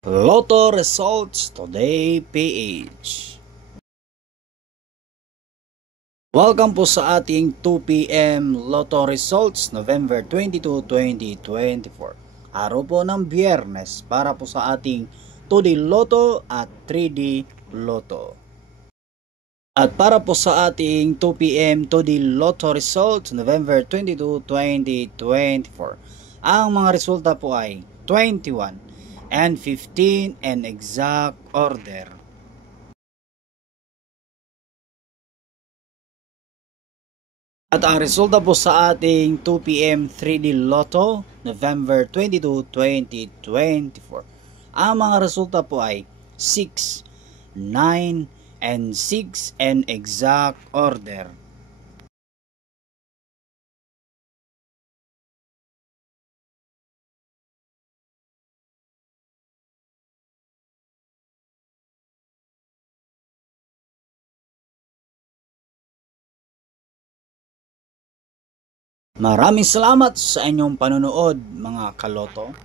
Lotto Results Today PH. Welcome po sa ating 2 PM Lotto Results November 22, 2024. Araw po ng Biyernes para po sa ating 2D Lotto at 3D Lotto. At para po sa ating 2 PM 2D Lotto Results November 22, 2024. Ang mga resulta po ay 21 and 15 and exact order. At ang resulta po sa ating 2 PM 3D Lotto November 22, 2024. Ang mga resulta po ay 6, 9 and 6 and exact order. Maraming salamat sa inyong panonood mga kaloto.